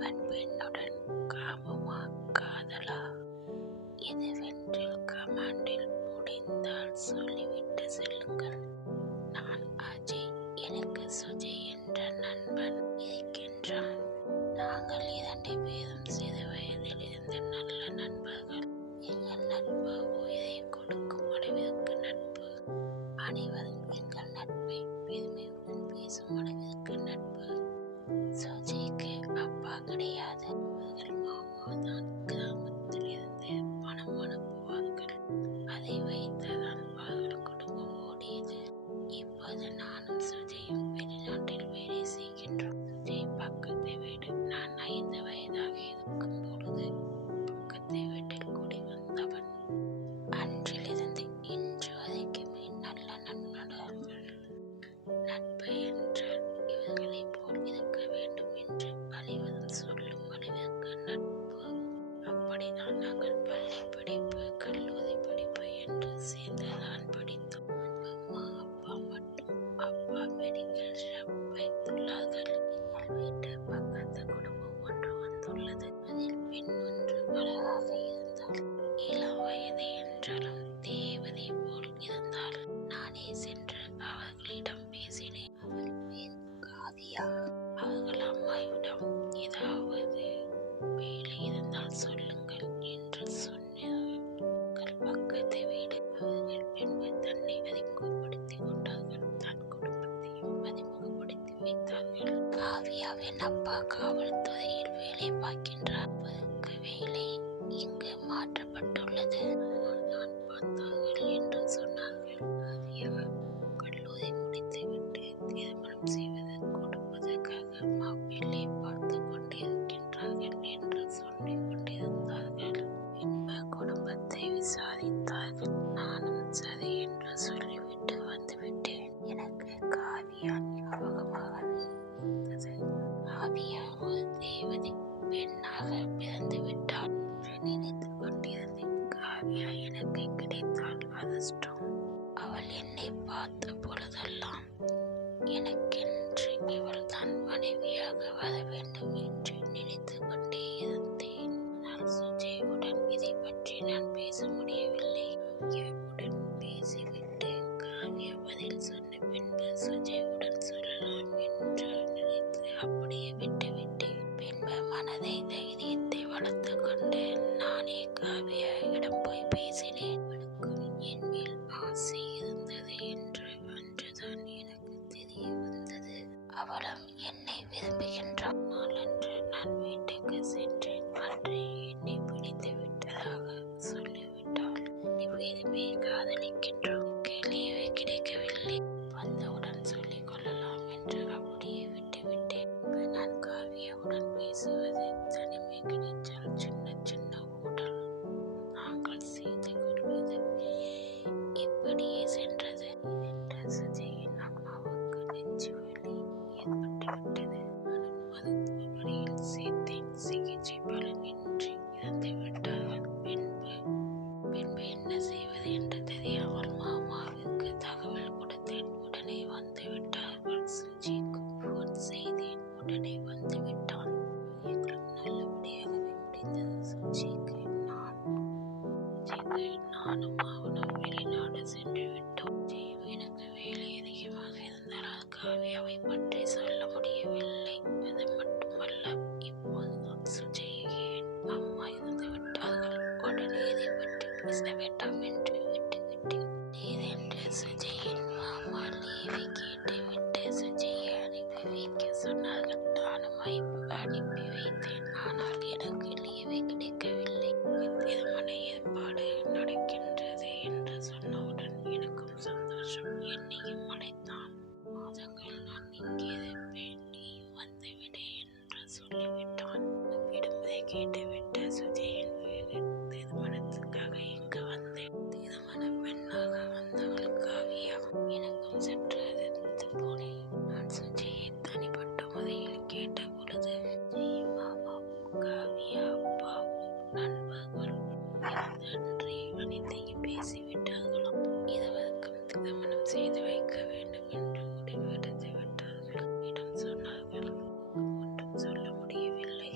நண்பன் பெண்ணுடன் காமமா காதலா? இதுவென்றில் கமாண்டில் முடிந்தால் சொல்லிவிட்டு செல்லுங்கள். நான் அஜய். எனக்கு சுஜய் என்ற நண்பன் இருக்கின்றான். நாங்கள் 2 பேரும் சிறு வயதில் இருந்து நல்ல நண்பர்கள். எங்கள் நட்பு உயிரை கொடுக்கும் அளவிற்கு நட்பு. அனைவரும் எங்கள் நட்பை பெருமையுடன் பேசும் அளவிற்கு நட்பு. சுஜய்க்கு அப்பா கிடையாது. அவர்கள் மாமா தான் கிராமத்தில் இருந்து பணம் அனுப்புவார்கள். அதை வைத்துதான் அவர்கள் குடும்பம் ஓடியது. இப்போது நானும் சுஜயும் வெளிநாட்டில் வேலை செய்கின்றோம். சுஜய் பக்கத்து வீடு. நான் 5 வயதாக இருக்கும் பொழுது பக்கத்து வீட்டில் குடி வந்தவன். அன்றிலிருந்து இன்று வரைக்குமே நல்ல நண்பர்கள். நட்பு என்றால் இவர்களைப் போல் இருக்க வேண்டும் என்று அனைவரும் சொல்லும் அளவிற்கு நட்பு. அப்படிதான் நாங்கள் பள்ளி படிப்பு, கல்லூரி படிப்பு என்று சேர்ந்துதான் படித்தோம். அம்மா அப்பா மட்டும். அப்பா மெடிக்கல் ஷாப் வைத்துள்ளார்கள். எங்கள் வீட்டு பக்கத்து குடும்பம் ஒன்று வந்துள்ளது. அதில் பெண் ஒன்று அழகாக இருந்தாள். இளம் வயது என்றாலும் தேவதை போல் இருந்தாள். நானே சென்று அவர்களிடம் பேசினேன். அவள் பேர் காவியா. அவர்கள் அம்மாவிடம் ஏதாவது வேலை இருந்தால் சொல்லுங்கள் என்று சொன்னார்கள். பக்கத்து வீடு. அவர்கள் பின்பு தன்னை அறிமுகப்படுத்திக் கொண்டார்கள். தன் குடும்பத்தையும் அறிமுகப்படுத்தி வைத்தார்கள். காவியாவின் அப்பா காவல்துறையில் வேலை பார்க்கின்றார். அவருக்கு வேலை இங்கு மாற்றப்பட்டுள்ளது. அதனால்தான் பார்த்தார்கள் என்று சொன்னார்கள். காவியா கல்லூரி முடித்துவிட்டு திருமணம் கொடுப்பதற்காக மாப்பிள்ளை பார்த்து கொண்டிருக்கின்றார்கள் என்று சொல்லிக் கொண்டிருந்தார்கள். பின்பு குடும்பத்தை விசாரித்தார்கள். நானும் சரி என்று சொல்லிவிட்டு வந்துவிட்டேன். எனக்கு காவியா ஞாபகமாகவே இருந்தது. காவியா ஒரு தேவதை பெண்ணாக பிறந்து விட்டாள் என்று நினைத்துக் கொண்டிருந்தேன். காவியா எனக்கு கிடைத்தால் அதிர்ஷ்டம். அவள் என்னை பார்த்த பொழுதெல்லாம் எனக்கென்று இவள்தான் மனைவியாக வர வேண்டும் என்று நினைத்துக் கொண்டே இருந்தேன். ஆனால் சுஜயுடன் இதை பற்றி நான் பேச முடியவில்லை. காவியாவுடன் பேசிவிட்டு காவியா பதில் சொன்ன பின்பு சுஜயுடன் சொல்லலாம் என்று நினைத்து அப்படியே விட்டுவிட்டேன். பின்பு மனதை தைரியத்தை வளர்த்து கொண்டு நானே காவியாவிடம் போய் பேசினேன். அவளுக்கும் என் மேல் ஆசை இருந்தது என்று அன்றுதான் எனக்கு தெரிய வந்தது. அவளும் என்னை விரும்புகின்றாள். நாளன்று நான் வீட்டுக்கு சென்றேன். அன்று என்னை பிடித்து விட்டதாக சொல்லிவிட்டாள். இருவருமே காதலிக்கின்றோம். லீவு கிடைக்கவில்லை. வந்தவுடன் சொல்லிக் கொள்ளலாம் என்று அப்படியே விட்டுவிட்டேன். நான் காவியாவுடன் பேசுவது தனிமை கிடைத்தால் சின்ன சின்ன ஊடல் நாங்கள் செய்து கொள்வது இப்படியே சென்றது. என்ற சுஜயின் அம்மாவுக்கு நெஞ்சு வலி ஏற்பட்டுவிட்டது. நானும் மருத்துவமனையில் சேர்த்தேன். சிகிச்சை பலனின்றி இறந்து விட்டார்கள். பின்பு என்ன செய்வது என்று தெரியாமல் மாமாவிற்கு தகவல் கொடுத்தேன். உடனே வந்து விட்டார்கள். சுஜிக்கு போன் செய்தேன். உடனே வந்து விட்டான். எங்களும் நல்லபடியாகவே முடிந்தது. சுஜிக்கு நானும் அவனும் வெளிநாடு சென்று விட்டோம். எனக்கு வேலை அதிகமாக இருந்ததால் காவியாவை பற்றி சொல்ல முடியவில்லை. அது மட்டுமல்ல, இப்போதுதான் சுஜயின் அம்மா இறந்து விட்டார்கள். உடனே இதை பற்றி பேச வேண்டாம் என்று விட்டுவிட்டேன். திடீரென்று சுஜயின் மாமா லீவை கேட்டுவிட்டு சுஜயை அனுப்பி வைக்க சொன்னார்கள். நானும் அனுப்பி வைத்தேன். ஆனால் எனக்கு லீவை கிடைக்கவில்லை. திருமண ஏற்பாடு நடக்கின்றது என்று சொன்னவுடன் எனக்கும் சந்தோஷம். என்னையும் அழைத்தான். மாதங்கள் நான் இங்கே இருப்பேன், நீ வந்துவிடு என்று சொல்லிவிட்டான். விடுமுறை கேட்டுவிட்டு சுஜயின் வீடு திருமணத்துக்காக இங்கு வந்தேன். திருமண பெண்ணாக வந்தவள் காவியா. எனக்கும் சற்று அதிர்ந்து போனேன். நான் சுஜயை தனிப்பட்ட முறையில் கேட்ட பொழுது சுஜயின் மாமாவும் காவியா அப்பாவும் நண்பர்கள் அன்றே அனைத்தையும் பேசிவிட்டார்களாம். இருவருக்கும் திருமணம் செய்து வைக்க வேண்டும் என்று முடிவெடுத்து விட்டார்கள். சொன்னார்கள். ஒன்றும் சொல்ல முடியவில்லை.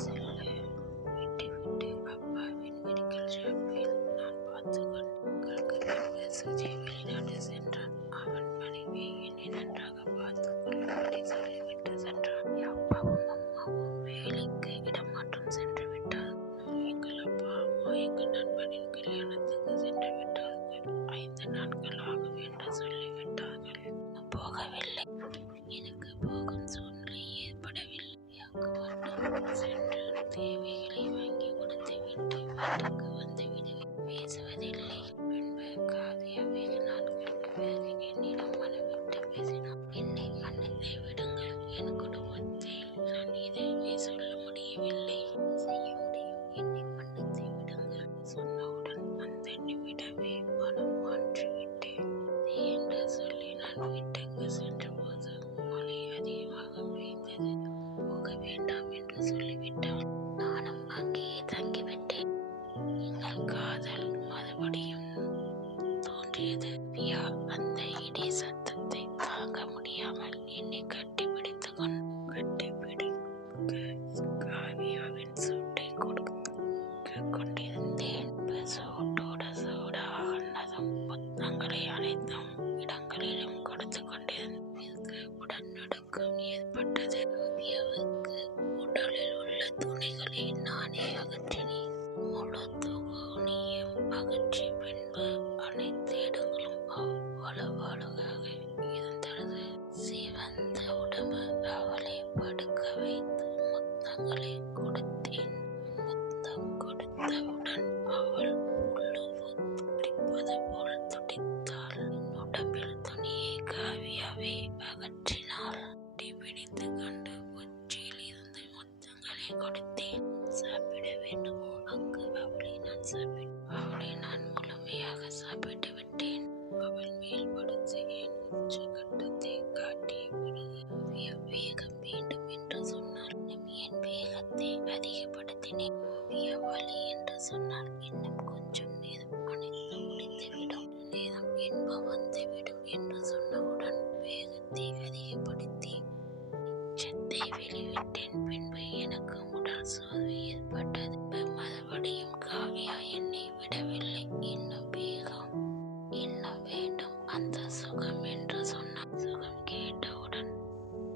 செல்ல விட்டுவிட்டு அப்பாவின் மெடிக்கல் ஷாப்பில் நான் பார்த்துக்கொண்டு பின்பு சுஜி வெளிநாடு சென்றான். அவன் மனைவி என்னை நன்றாக பார்த்துக் கொள்ளும்படி சொல்லிவிட்டு சென்றான். அப்பாவும் அம்மாவும் வேலைக்கு இடமாற்றம் சென்று விட்டார். எங்கள் அப்பா அம்மா எங்கள் நண்பனின் கல்யாணத்துக்கு சென்று விட்டார்கள். 5 நாட்கள் ஆகும் என்று சொல்லிவிட்டார்கள். போகவில்லை. எனக்கு போகும் சூழ்நிலை ஏற்படவில்லை. மட்டும் சென்று தேவைகளை வாங்கி கொடுத்து விட்டு வீட்டுக்கு வந்து விடுவேன். பேசுவதில்லை. பின்பு காவியா வெகு நாட்களுக்கு பிறகு என்னிடம் மனவிட்டு பேசினான். என்னை மன்னித்து விடுங்கள். என் குடும்பத்தில் நான் எதுவுமே சொல்ல முடியவில்லை, செய்ய முடியும். என்னை மன்னித்து விடுங்கள் சொன்னவுடன் அந்த நிமிடமே மனம் மாற்றிவிட்டேன் என்று சொல்லி நான் வீட்டுக்கு சென்றபோது மழை அதிகமாக பெய்தது. போக வேண்டாம் என்று சொல்லிவிட்டான். நானும் அங்கேயே தங்கிவிட்டேன். எங்கள் காதல் மறுபடியும் தோன்றியது. பியா அந்த இடி சத்தத்தை தாங்க முடியாமல் என்னை கட்டிப்பிடிக்க காவியாவின் சூட்டை கொடுக்க கொண்டிருந்தேன். சூட்டோட சூடாக ஆனதும் புத்தங்களை அனைத்தும் இடங்களிலும் கொடுத்து கொண்டிருந்தேன். உடனடுக்கம் ஏற்பட்டது. காவியாவுக்கு உடலில் உள்ள துணிகளை நானே அகற்றினேன். முழு துணியும் அகற்றி பின்பு அனைத்து இடங்களும் அவ்வளவு அழகாக இருந்தது. சிவந்த உடம்பு. அவளை படுக்க வைத்து முத்தங்களை கொடுத்தேன். முத்தம் கொடுத்தவுடன் அவள் உள்ளு துடிப்பது போல் துடித்தாள். உடம்பில் துணியை காவியாவை அகற்றினாள். பிடித்து கொண்டு உச்சியில் இருந்து முத்தங்களை கொடுத்தேன். சாப்பிட வேண்டுமோ? அங்கு அவளை நான் முழுமையாக சாப்பிட்டு விட்டேன். அவள் மேல் படுத்து என் உச்சகட்டத்தை காட்டிய பொழுது காவியா வேகம் வேண்டும் என்று சொன்னாள். என் வேகத்தை அதிகப்படுத்தினேன். காவியா வலி என்று சொன்னால் இன்னும் கொஞ்சம் நேரம் அனைத்து முடிந்துவிடும், நேரம் இன்பம் வந்துவிடும் என்று சொன்னவுடன் வேகத்தை அதிகப்படுத்தி உச்சத்தை வெளிவிட்டேன். பின்பு எனக்கு உடல் சோர்வு ஏற்பட்டது. மறுபடியும் காவியா என்னை விடவில்லை. இன்னும் வேகம், இன்னும் வேண்டும் அந்த சுகம் என்று சொன்னான். சுகம் கேட்டவுடன்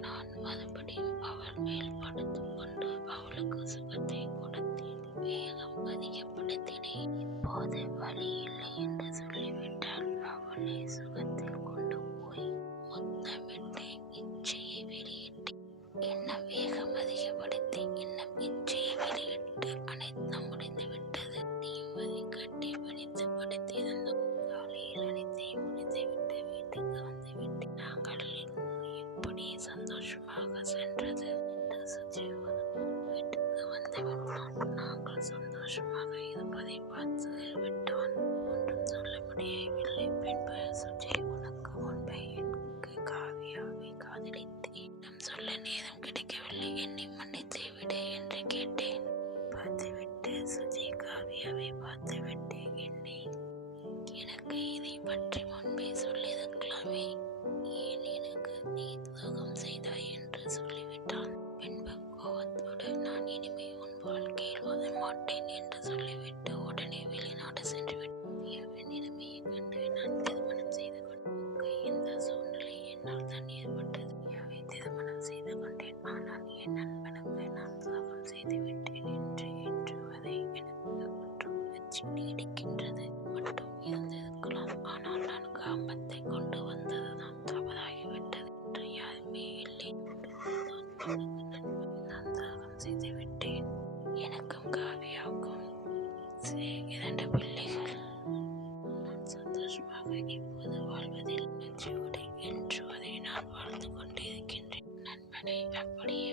நான் மறுபடியும் அவள் மேல் படுத்துக் கொண்டு அவளுக்கு சுகத்தை கொடுத்தேன். வேகம் அதிகப்படுத்தினேன். இப்போது வலி இல்லை என்று சொல்லிவிட்டால் அவளை சுகத்தில் கொண்டு போய் முத்தமிட்டு இச்சையை வெளியிட்டேன். இன்னும் வேகம் அதிகப்படுத்தி இன்னும் இச்சையை வெளியிட்டு அனைத்தும் முடிந்துவிட்டது. நிம்மதி கட்டி பிடித்து படுத்திருந்தோம். காலையில் அனைத்தையும் முடித்துவிட்டு வீட்டுக்கு வந்துவிட்டு நாங்கள் எப்படி சந்தோஷமாக சென்றது என்று சுஜியோடு வீட்டுக்கு வந்துவிட்டோம். நாங்கள் சந்தோஷமாக இருப்பதை பார்த்து விட்டான். ஒன்றும் சொல்ல முடியவில்லை. பின்பு சுஜி, உனக்கு முன்பே எனக்கு காவியாவை காதலித்தேன். சொல்ல நேரம் கிடைக்கவில்லை. என்னை மன்னித்து விடு என்று கேட்டேன். பார்த்துவிட்டு சுஜி காவியாவை பார்த்துவிட்டு எனக்கு இதை பற்றி முன்பே சொல்லியிருக்கலாமே, ஏன் எனக்கு நீ துரோகம் செய்தாய் என்று சொல்லிவிட்டான். பின்பு கோபத்தோடு நான் இனிமே உன் வாழ்க்கையில் வர மாட்டேன் என்று சொல்லிவிட்டு உடனே வெளிநாடு சென்று விட்டான். நிலைமையை கண்டு நான் திருமணம் செய்து கொண்டு இந்த சூழ்நிலை என்னால் தான் ஏற்பட்டது. திருமணம் செய்து கொண்டேன். ஆனால் என் நண்பனுக்கு நான் துரோகம் செய்து விட்டேன் என்று வரை எனக்கு குற்ற உணர்ச்சி நீடிக்கின்றது. மட்டும் இருந்திருக்கலாம். ஆனால் நான் காமத்தை கொண்டு வந்ததுதான் தவறாகிவிட்டது என்று யாருமே இல்லை. நான் துரோகம் செய்து விட்டேன். எனக்கும் காவியாவுக்கும் 2 பிள்ளைகள். நான் சந்தோஷமாக இப்போது வாழ்வதில் நன்றியோடு என்று வரை நான் வாழ்ந்து கொண்டிருக்கின்றேன். நண்பனை அப்படியே